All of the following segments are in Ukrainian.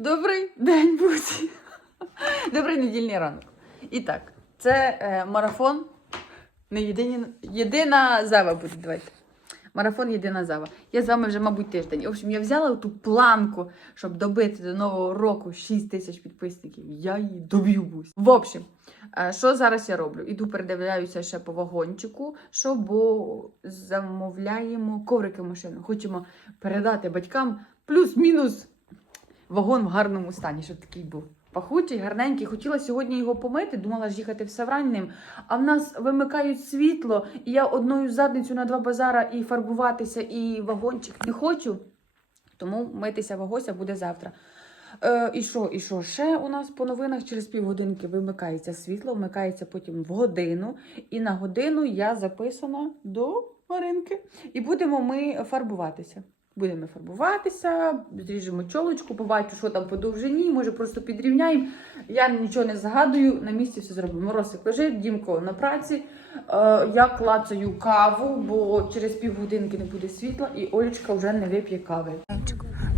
Добрий день, Бусі. Добрий недільний ранок. І так, це е, марафон. Не єдині, єдина зава буде. Давайте. Марафон єдина зава. Я з вами вже, мабуть, тиждень. В общем, я взяла ту планку, щоб добити до нового року 6 тисяч підписників. Я її доб'ю Бусь. В общем, е, що зараз я роблю? Іду передивляюся ще по вагончику, що бо замовляємо коврики в машину. Хочемо передати батькам плюс-мінус вагон в гарному стані, щоб такий був. Пахучий, гарненький. Хотіла сьогодні його помити, думала ж їхати в Саврань. А в нас вимикають світло, і я одною задницю на два базара і фарбуватися, і вагончик не хочу. Тому митися вагося буде завтра. Е, і що, і що? Ще у нас по новинах через півгодинки вимикається світло, вмикається потім в годину. І на годину я записана до Маринки. І будемо ми фарбуватися. Будемо фарбуватися, зріжемо чолочку, побачу, що там по довжині, може просто підрівняємо. Я нічого не загадую, на місці все зроблю. Моросик лежить, Дімко на праці. Е, я клацаю каву, бо через півгодинки не буде світла, і Олечка вже не вип'є кави.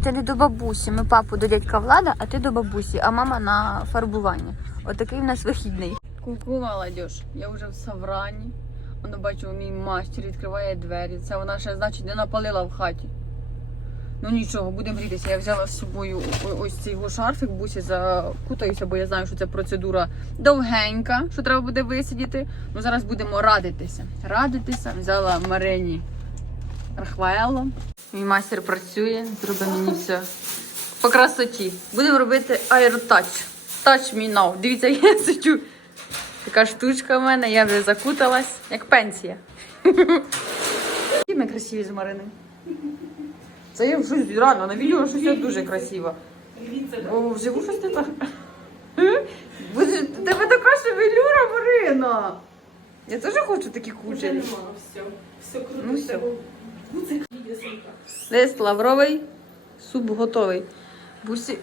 Ти не до бабусі. Ми папу до дядька Влада, а ти до бабусі, а мама на фарбування. Отакий в нас вихідний. Ку-ку, молодіж, я вже в Саврані. Воно бачу, мій мастер відкриває двері. Це вона ще, значить, не напалила в хаті. Ну нічого, будемо грітися. Я взяла з собою ось цей його шарфик, бусі закутаюся, бо я знаю, що ця процедура довгенька, що треба буде висидіти. Ну зараз будемо радитися. Радитися. Взяла Марині Рахваело. Мій мастер працює, зробить мені все по красоті. Будемо робити аеротач. Touch me now. Дивіться, я сиджу. Така штучка в мене, я вже закуталась, як пенсія. Які ми красиві з Мариною. Це я щось рано, на відео щось я дуже красиво. О, вживу щось не так. Тебе така шевелюра, Марина. Я теж хочу такі кучері. все. Все круто. Ну, все. Лист лавровий, суп готовий. Бусі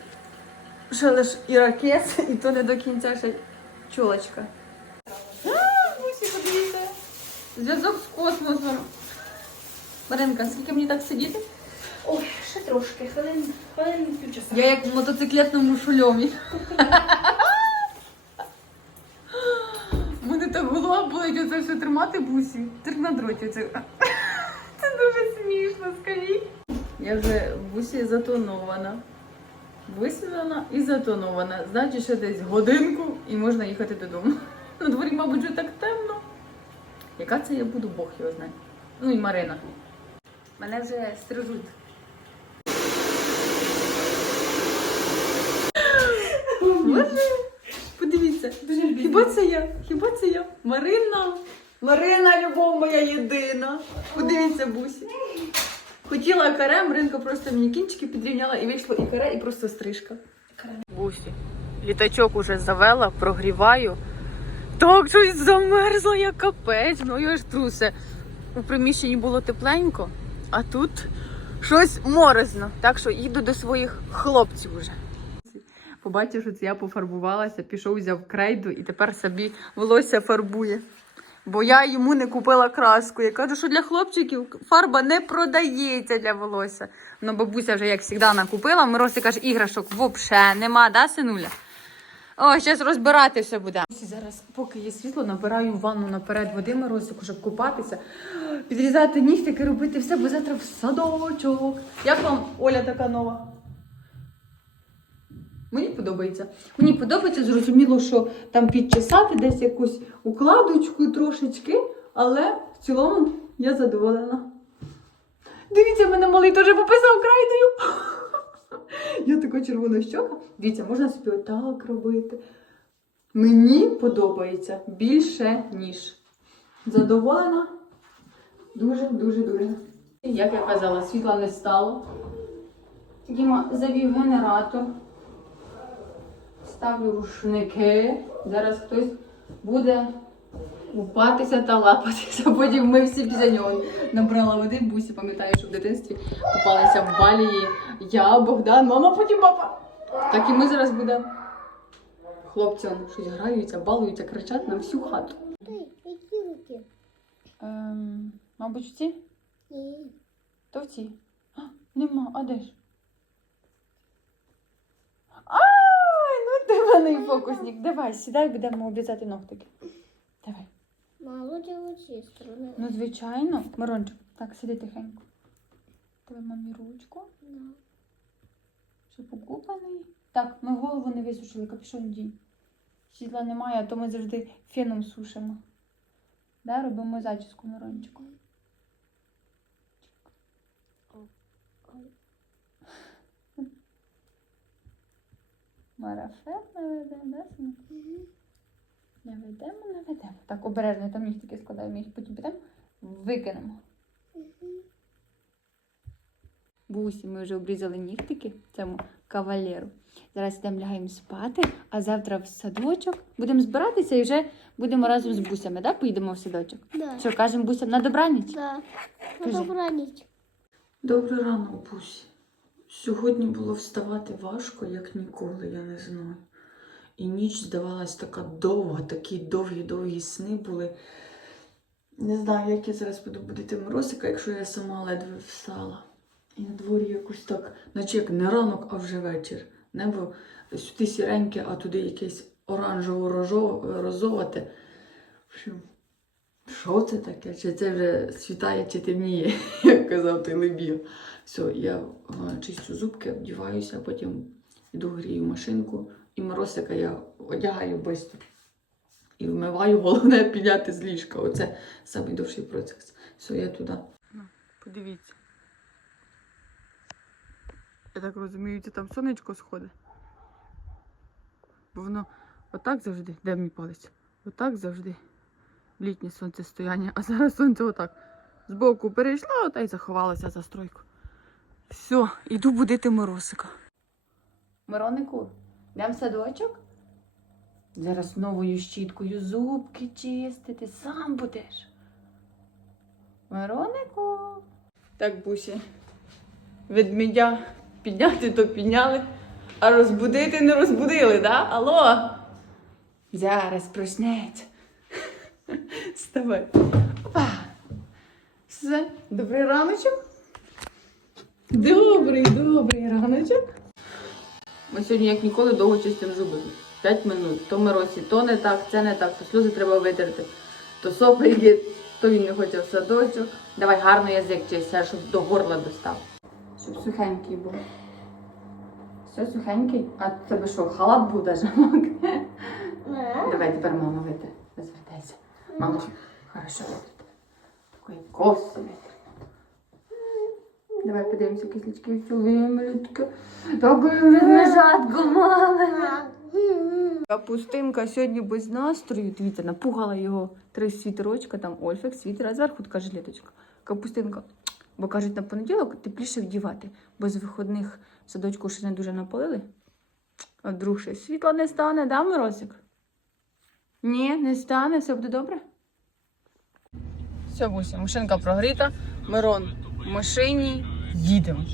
ще лиш іракес, і то не до кінця ще чолочка. А, Бусі, подивіться. Зв'язок з космосом. Маринка, скільки мені так сидіти? Ой, ще трошки, хвилин, хвилин півчаса. Я як в мотоциклетному шульомі. Мене так голова болить оце все тримати бусі. Тир на дроті. Це, це дуже смішно, скажіть. Я вже в бусі затонована. Висвітлена і затонована. Значить, ще десь годинку і можна їхати додому. На дворі, мабуть, вже так темно. Яка це я буду, Бог його знає. Ну і Марина. Мене вже стрижуть. Боже, подивіться. Хіба це я? Хіба це я? Марина. Марина, любов моя єдина. Подивіться, бусі. Хотіла каре, Маринка просто мені кінчики підрівняла і вийшло і каре, і просто стрижка. Бусі. Літачок уже завела, прогріваю. Так щось замерзла, як капець, ну аж трусе. У приміщенні було тепленько, а тут щось морозно. Так що їду до своїх хлопців уже. Побачив, що це я пофарбувалася, пішов, взяв крейду і тепер собі волосся фарбує. Бо я йому не купила краску. Я кажу, що для хлопчиків фарба не продається для волосся. Ну, бабуся вже, як завжди, накупила. Миросі каже, іграшок взагалі нема, да, синуля? О, зараз розбирати все буде. Зараз, поки є світло, набираю ванну наперед води Миросику, щоб купатися, підрізати нігтики, робити все, бо завтра в садочок. Як вам Оля така нова? Мені подобається. Мені подобається, зрозуміло, що там підчесати десь якусь укладочку трошечки, але в цілому я задоволена. Дивіться, мене малий теж пописав крайдою. Я така червона щока. Дивіться, можна собі отак робити. Мені подобається більше, ніж. Задоволена. Дуже, дуже, дуже. Як я казала, світла не стало. Діма завів генератор. Ставлю рушники. Зараз хтось буде купатися та лапатися. Потім ми всі після нього набрала води. Бусі, пам'ятаю, що в дитинстві купалися в балії. Я, Богдан, мама, потім папа. Так і ми зараз будемо. Хлопці щось граються, балуються, кричать на всю хату. Які руки? Ем, мабуть, в ці? Ні. То в ці. А, нема, а де ж? Фокусник, давай, сідай, будемо обрізати ногтики. Давай. Мало цієї сторони. Ну, звичайно. Мирончик, так, сиди тихенько. Давай мамі ручку, Да. щоб покупаний. Так, ми голову не висушили, капюшон дінь. Сідла немає, а то ми завжди феном сушимо. Да, робимо зачіску Мирончику. Марафет наведемо, да, синок? Наведемо, наведемо. Так, обережно, там нігтики складаємо, ми їх потім підемо, викинемо. Бусі, ми вже обрізали нігтики цьому кавалеру. Зараз йдемо лягаємо спати, а завтра в садочок будемо збиратися і вже будемо разом з бусями, да? Поїдемо в садочок. Да. Що, кажемо бусям на добраніч? Да. Кажи. На добраніч. Добрий ранок, Бусі. Сьогодні було вставати важко, як ніколи, я не знаю. І ніч здавалась така довга, такі довгі-довгі сни були. Не знаю, як я зараз буду будити моросика, якщо я сама ледве встала. І на дворі якось так, наче як не ранок, а вже вечір. Небо сюди сіреньке, а туди якесь оранжево-розовате. Що це таке? Чи це вже світає, чи темніє, як казав той Лебіг. Все, я е, чистю зубки, вдіваюся, потім йду грію машинку, і моросика я одягаю швидко. І вмиваю, головне підняти з ліжка. Оце найдовший процес. Все, я туди. Подивіться. Я так розумію, це там сонечко сходить. Бо воно отак завжди, де мій палець? Отак завжди літнє сонцестояння, а зараз сонце отак. Збоку перейшло та й заховалася за стройку. Все, іду будити Миросика. Миронику, йдемо в садочок? Зараз новою щіткою зубки чистити, сам будеш. Миронику. Так, Бусі. Ведмідя підняти, то підняли, а розбудити не розбудили, да? Алло? Зараз проснеться. Вставай. Опа. Все, добрий раночок. Добрий, добрий раночок. Ми сьогодні, як ніколи, довго чистимо зуби. П'ять минут. То Миросі, то не так, це не так, то сльози треба витерти, то сопельки, то він не хоче в садочок. Давай гарно язик чистя, щоб до горла достав. Щоб сухенький був. Все сухенький? А тебе що, халат буде жамок? Давай тепер мама витер. Розвертайся. Хорошо. Такої коси. Давай подивимося кислички всю вимилютки. Так. Капустинка сьогодні без настрою. Дивіться, напугала його три світерочка, там Ольфек, світер, а зверху така жилеточка. Капустинка. Бо кажуть, на понеділок тепліше вдівати, бо з виходних садочку ще не дуже напалили. А вдруг ще світла не стане, да, Миросик? Ні, не стане, все буде добре. Все, Бусі, машинка прогріта. Мирон в машині. Їдемо.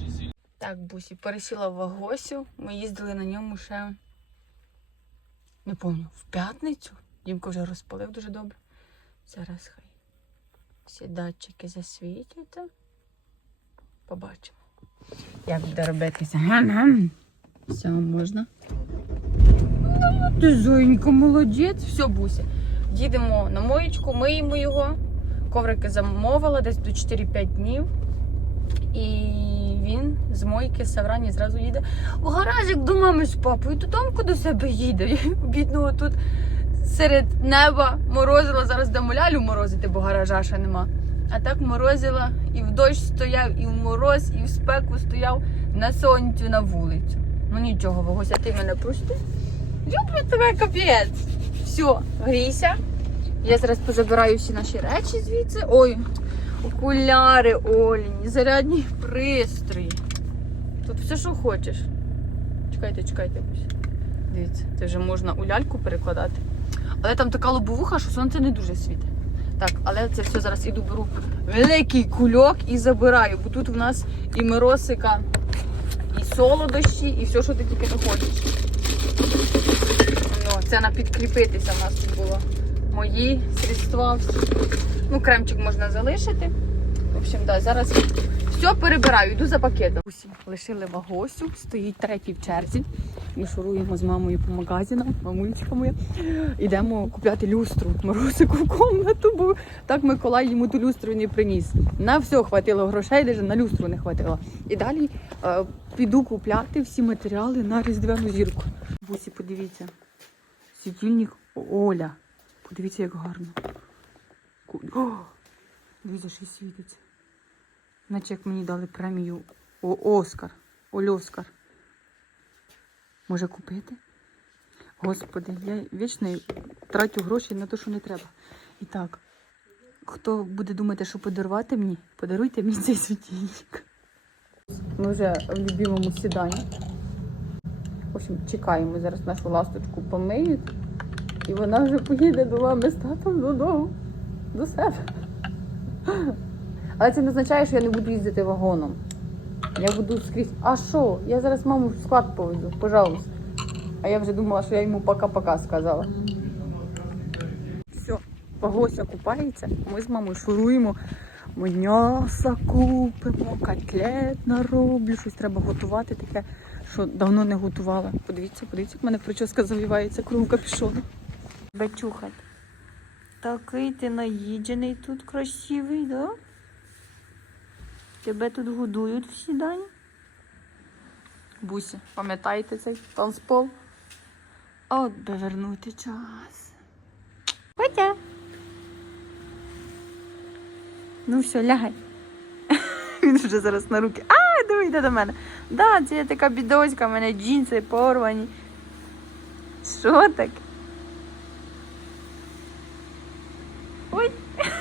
Так, Бусі, пересіла в Вагосю. Ми їздили на ньому ще. Не пам'ятаю, в п'ятницю. Дімко вже розпалив дуже добре. Зараз хай всі датчики засвітяться. Побачимо. Як буде робитися. Все, можна. Ну, ти зонька, молодець. Все, Буся. Їдемо на моєчку, миємо його. Коврики замовила десь до 4-5 днів. І він з мойки Саврані зразу їде в гаражик до мами з папою, додому до себе їде. Бідного тут серед неба морозила, зараз дамо лялю морозити, бо гаража ще нема. А так морозила і в дощ стояв, і в мороз, і в спеку стояв на сонцю на вулицю. Ну нічого, Богося, ти мене прости. Люблю тебе капець. Все, грійся. Я зараз позабираю всі наші речі звідси. Ой, окуляри Оліні, зарядні пристрої. Тут все, що хочеш. Чекайте, чекайте. Дивіться, це вже можна у ляльку перекладати. Але там така лобовуха, що сонце не дуже світить. Так, але це все зараз іду беру великий кульок і забираю, бо тут в нас і миросика, і солодощі, і все, що ти тільки не хочеш. Це на підкріпитися в нас тут було. Мої средства. Ну, кремчик можна залишити. В общем, да, зараз все перебираю, йду за пакетом. Лишили вагосю, стоїть третій в черзі. Ми шуруємо з мамою по магазинам, мамулечка моя. Йдемо купляти люстру Морозику в комнату, бо так Миколай йому ту люстру не приніс. На все хватило грошей, навіть на люстру не хватило. І далі е, піду купляти всі матеріали на різдвяну зірку. Бусі, подивіться. Світильник Оля. Подивіться, як гарно. О! Дивіться, що світиться. Наче як мені дали премію О, Оскар. Оль Оскар. Може купити? Господи, я вічно трачу гроші на те, що не треба. І так, хто буде думати, що подарувати мені, подаруйте мені цей світильник. Ми вже в любимому сіданні. В общем, чекаємо зараз нашу ласточку помиють. І вона вже поїде до мами з татом додому, до себе. Але це не означає, що я не буду їздити вагоном. Я буду скрізь. А що? Я зараз маму в склад поведу, пожалуйста. А я вже думала, що я йому пока-пока сказала. Все, Погося купається, ми з мамою шуруємо. Ми м'яса купимо, котлет нароблю, щось треба готувати таке, що давно не готувала. Подивіться, подивіться, як мене прическа завівається кругом капюшону. Бачухать. Такий ти наїджений тут красивий, да? Тебе тут годують в сіданні? Бусі, пам'ятаєте цей танцпол? От би вернути час. Котя. Ну все, лягай. Він вже зараз на руки. А, диви, йде до мене. Да, це я така бідоська, в мене джинси порвані. Що так? Ой.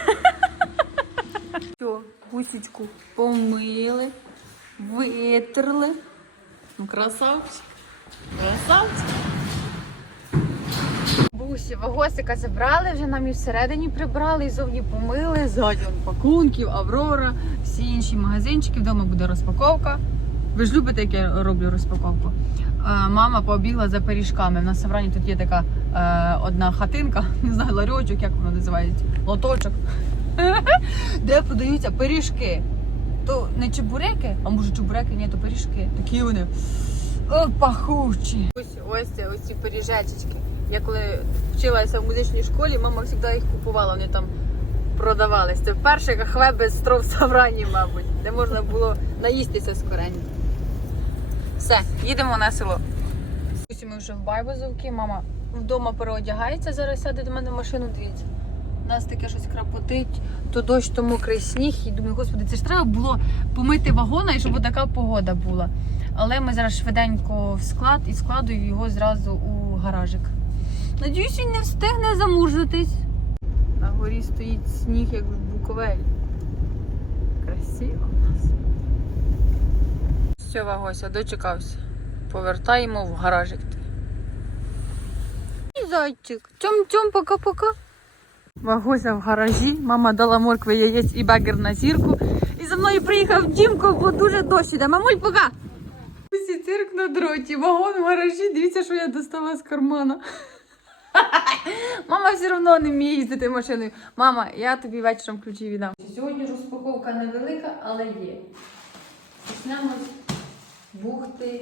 Все, гусечку помили, витерли. Ну, красавчик. Красавчик. Бусі, вагосика забрали, вже нам і всередині прибрали, і зовні помили, ззаді пакунків, Аврора, всі інші магазинчики, вдома буде розпаковка. Ви ж любите, як я роблю розпаковку. Е, Мама побігла за пиріжками. У нас в Саврані тут є така е, одна хатинка, не знаю, ларьочок, як воно називається, лоточок, де продаються пиріжки. То не чебуреки, а може чебуреки, ні, то пиріжки. Такі вони. О, пахучі. Ось ось ці пиріжечечки. Я коли вчилася в музичній школі, мама завжди їх купувала, вони там продавались. Це перше кахве без стров Саврані, мабуть, де можна було наїстися скоренько. Все, їдемо на село. Ми вже в Байбозовки, мама вдома переодягається, зараз сяде до мене в машину, дивіться. У нас таке щось крапотить, то дощ, то мокрий сніг. І думаю, господи, це ж треба було помити вагона і щоб така погода була. Але ми зараз швиденько в склад і складую його зразу у гаражик. Надіюсь, він не встигне замурзатись. На горі стоїть сніг, як в Буковелі. Красиво у нас. Все, Вагося, дочекався. Повертаємо в гаражик. І зайчик. Тьом-тьом, пока-пока. Вагося в гаражі. Мама дала моркви, яєць і багер на зірку. І за мною приїхав Дімко, бо дуже дощ іде. Мамуль, пока! Усі цирк на дроті, вагон в гаражі. Дивіться, що я достала з кармана. Мама все одно не вміє їздити машиною. Мама, я тобі вечором ключі віддам. Сьогодні розпаковка невелика, але є. Почнемо з бухти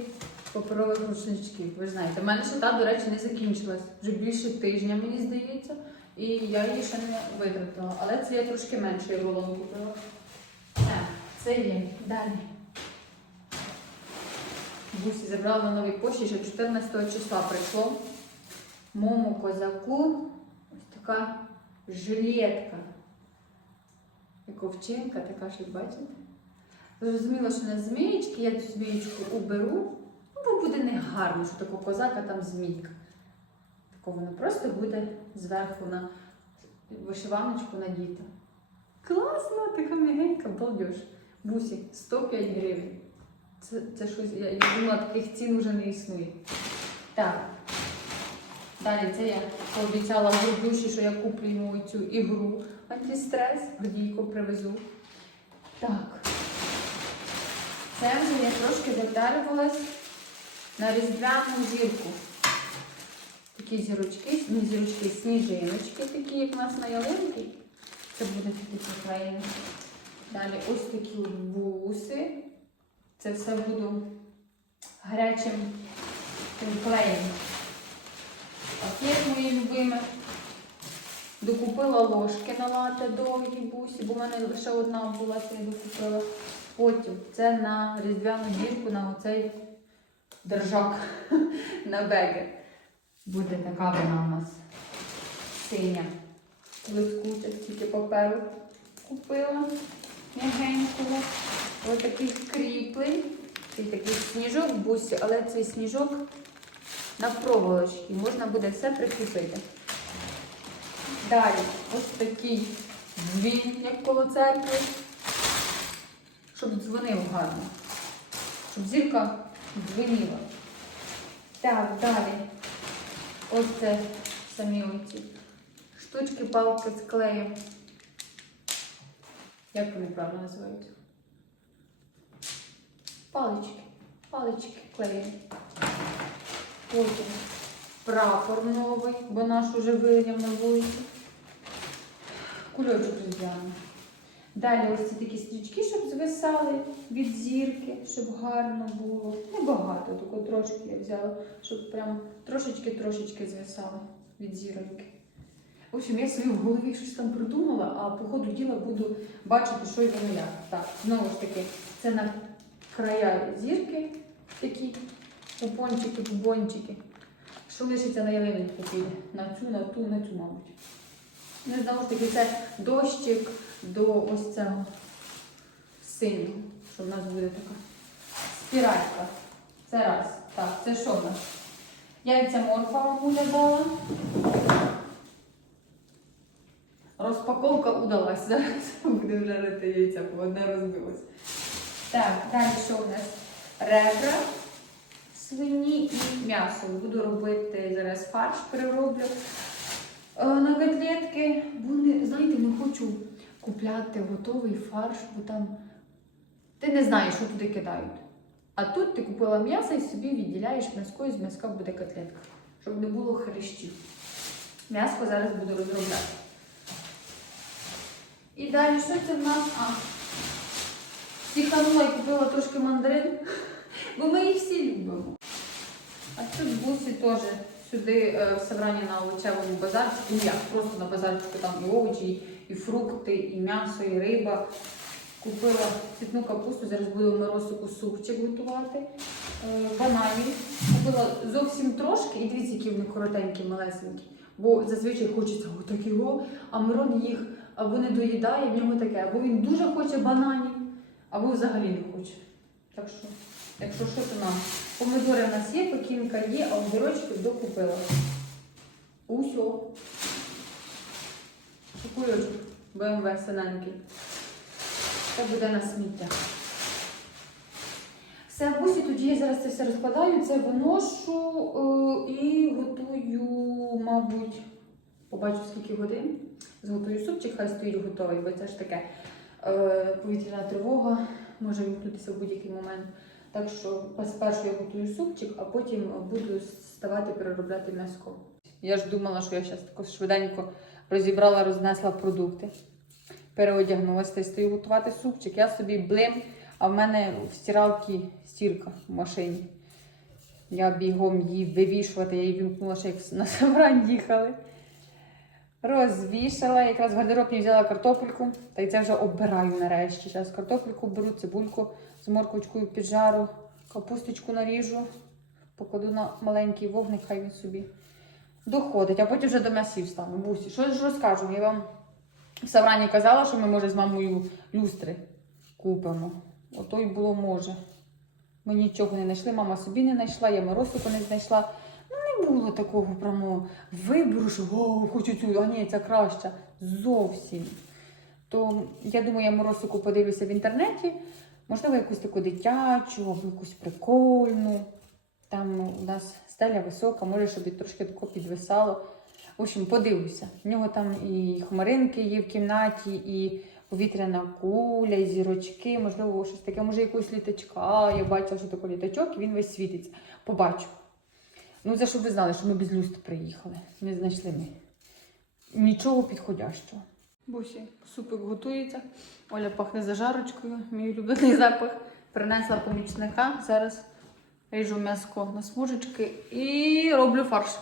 паперових рушничків. Ви знаєте, в мене ще та, до речі, не закінчилась. Вже більше тижня, мені здається. І я її ще не витратила. Але це я трошки менший рулон купила. Так, це є. Далі. Бусі забрала на новій пошті, ще 14 числа прийшло. Моєму козаку ось така жилетка. Як овчинка, така що бачите. Зрозуміло, що на змієчки, я цю змієчку уберу, ну, бо буде негарно, що такого козака там змійка. Тако воно просто буде зверху на вишиваночку надіта. Класно, така м'ягенька, балдеж. Бусі, 105 гривень. Це, це щось, я думала, таких цін вже не існує. Так. Далі це я пообіцяла в душі, що я куплю йому цю ігру антистрес, водійку привезу. Так. Це вже я трошки затарювалась на різдвяну зірку. Такі зірочки, не зірочки, сніжиночки, такі, як у нас на ялинці. Це буде такі приклеєні. Далі ось такі буси. Це все буду гарячим клеєм. Пакет моє любиме. Докупила ложки на лате довгі бусі, бо в мене лише одна була, це я докупила. Потім це на різдвяну дірку, на оцей держак на бегер. Буде така вона у нас синя. Блискуча, стільки паперу купила м'ягенького. Ось такий кріплень. Такий сніжок в бусі, але цей сніжок на проволочці. Можна буде все прикріпити. Далі ось такий дзвін, як коло церкви, щоб дзвонив гарно. Щоб зірка дзвеніла. Так, далі. Ось це самі оці штучки, палки з клеєм. Як вони правильно називаються? Палички. Палички клеєм. Потім прапор новий, бо наш уже вирівняв на вулиці. Кульочок різдвяний. Далі ось ці такі стрічки, щоб звисали від зірки, щоб гарно було. Небагато, тільки трошки я взяла, щоб прям трошечки-трошечки звисали від зіроньки. В общем, я собі в голові щось там придумала, а по ходу діла буду бачити, що і воно як. Так, знову ж таки, це на края зірки такі пупончики, бубончики. Що лишиться на ялиночку піде? На цю, на ту, на цю, мабуть. Ну, і знову ж таки, це дощик до ось цього синього, що в нас буде така спіралька. Це раз. Так, це що в нас? Яйця морфа мамуля дала. Розпаковка удалась. Зараз будемо жарити яйця, бо одне розбилось. Так, далі що у нас? Ребра свині і м'ясо. Буду робити зараз фарш, перероблю е, на котлетки. Бо не, знаєте, не хочу купляти готовий фарш, бо там ти не знаєш, що туди кидають. А тут ти купила м'ясо і собі відділяєш м'яско, і з м'яска буде котлетка, щоб не було хрещів. М'яско зараз буду розробляти. І далі що це в нас? А, Стіханула і купила трошки мандарин, бо ми їх всі любимо. А тут бусі теж сюди е, в собрання на овочевому базарчику. Ну як, просто на базарчику там і овочі, і фрукти, і м'ясо, і риба. Купила цвітну капусту, зараз буду морозику супчик готувати. Е, бананів. Купила зовсім трошки, і дивіться, які вони коротенькі, малесенькі. Бо зазвичай хочеться отак його, а Мирон їх або не доїдає, в нього таке, або він дуже хоче бананів, або взагалі не хоче. Так що, якщо що, то нам. Помидори в нас є, пекінка є, а огірочки докупила. Усьо. Кульочок БМВ синенький. Це буде на сміття. Все, бусі тоді я зараз це все розкладаю, це виношу е, і готую, мабуть, побачу скільки годин. Зготую супчик, хай стоїть готовий, бо це ж таке е, повітряна тривога, може вимкнутися в будь-який момент. Так що спершу я готую супчик, а потім буду ставати переробляти м'яско. Я ж думала, що я зараз тако швиденько розібрала, рознесла продукти. Переодягнулася та й стою готувати супчик. Я собі блим, а в мене в стиралці стірка в машині. Я бігом її вивішувати, я її вімкнула, ще як на собрань їхали. Розвішала, якраз в гардеробні взяла картопельку, та й це вже обираю нарешті. Зараз картопельку беру, цибульку з морквочкою піджару, капусточку наріжу, покладу на маленький вогник, хай він собі доходить, а потім вже до м'ясів стану. Бусі, що ж розкажу? Я вам Саврані казала, що ми, може, з мамою люстри купимо. Ото й було може. Ми нічого не знайшли, мама собі не знайшла, я Миросику не знайшла. Ну, не було такого прямо вибору, що о, хочу цю, а ні, ця краща. Зовсім. То я думаю, я Моросику подивлюся в інтернеті. Можливо, якусь таку дитячу, або якусь прикольну. Там у нас стеля висока, може, щоб трошки тако підвисало. В общем, подивлюся. В нього там і хмаринки є в кімнаті, і повітряна куля, і зірочки, можливо, щось таке, може, якогось літачка. Я бачила, що таке літачок, і він весь світиться. Побачу. Ну, за щоб ви знали, що ми без люстри приїхали. Не знайшли ми нічого підходящого. Бусі, супик готується. Оля пахне зажарочкою, мій улюблений запах. Принесла помічника. Зараз Ріжу м'яско на смужечки і роблю фарш.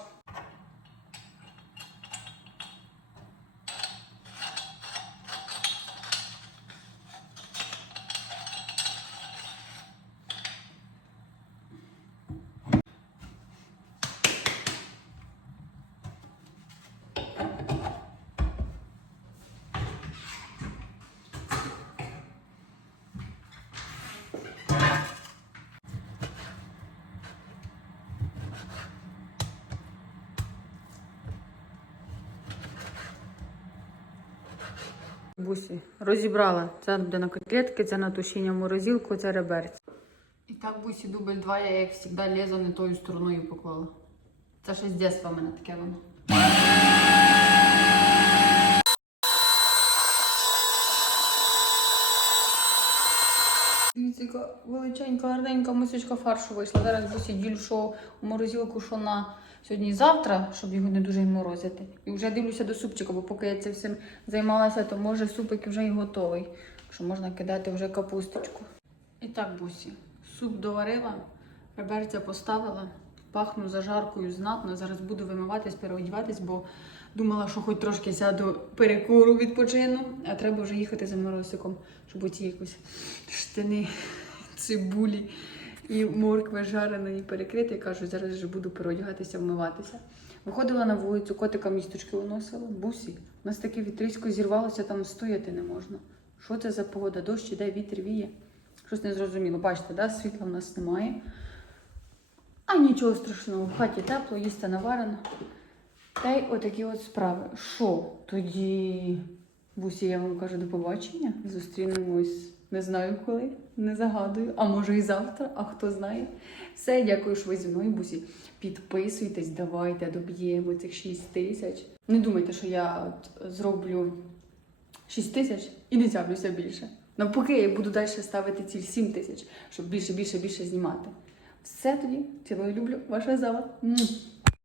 Бусі, розібрала. Це буде на котлетки, це на тушіння в морозилку, це реберці. І так, бусі, дубль 2, я як завжди лезо не тою стороною поклала. Це ще з дитинства в мене таке воно. Величенька, гарненька мисочка фаршу вийшла. Зараз бусі ділю, що в морозилку, що на сьогодні і завтра, щоб його не дуже морозити. І вже дивлюся до супчика, бо поки я цим всім займалася, то може супик вже і готовий. Що можна кидати вже капусточку. І так, бусі, суп доварила, реберця поставила, пахну зажаркою знатно. Зараз буду вимиватись, переодіватись, бо думала, що хоч трошки сяду перекуру відпочину, а треба вже їхати за морозиком, щоб оті якось штани, цибулі і моркви жареної перекрити. Я кажу, зараз вже буду переодягатися, вмиватися. Виходила на вулицю, котика місточки виносила. Бусі, у нас таке вітрисько зірвалося, там стояти не можна. Що це за погода? Дощ іде, вітер віє. Щось не зрозуміло. Бачите, да? світла в нас немає. А нічого страшного, в хаті тепло, їсти наварено. Та й отакі от справи. Що тоді, Бусі, я вам кажу до побачення. Зустрінемось не знаю коли, не загадую, а може і завтра, а хто знає. Все, дякую, що ви зі мною, Бусі. Підписуйтесь, давайте, доб'ємо цих 6 тисяч. Не думайте, що я от зроблю 6 тисяч і не з'явлюся більше. Навпаки, я буду далі ставити ціль 7 тисяч, щоб більше, більше, більше знімати. Все тоді, цілую люблю, ваша зала.